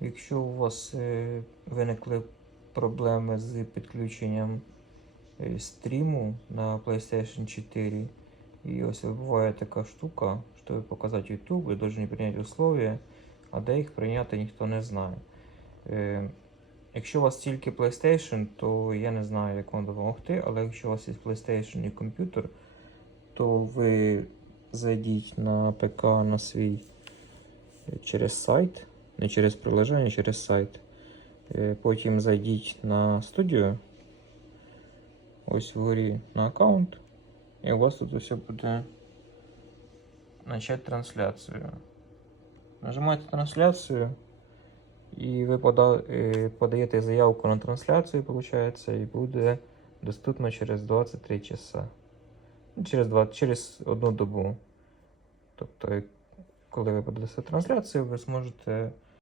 Якщо у вас е, виникли проблеми з підключенням е, стріму на PlayStation 4, и ось буває така штука, щоб показати YouTube, ви повинні прийняти условия, а де їх прийняти ніхто не знає. Е, Якщо у вас тільки PlayStation, то я не знаю, як вам допомогти, але якщо у вас є PlayStation і комп'ютер, то ви зайдіть на ПК на свій через сайт, не через приложення, а через сайт. Е, Потім зайдіть на студію. Ось вгорі на аккаунт. І у вас тут все буде начать трансляцію. Нажимаєте трансляцію. І ви пода, е, подаєте заявку на трансляцію, виходить, і буде доступно через 23 часа. Ну, Через, 2, через одну добу. Тобто, коли ви подасте трансляцію, ви зможете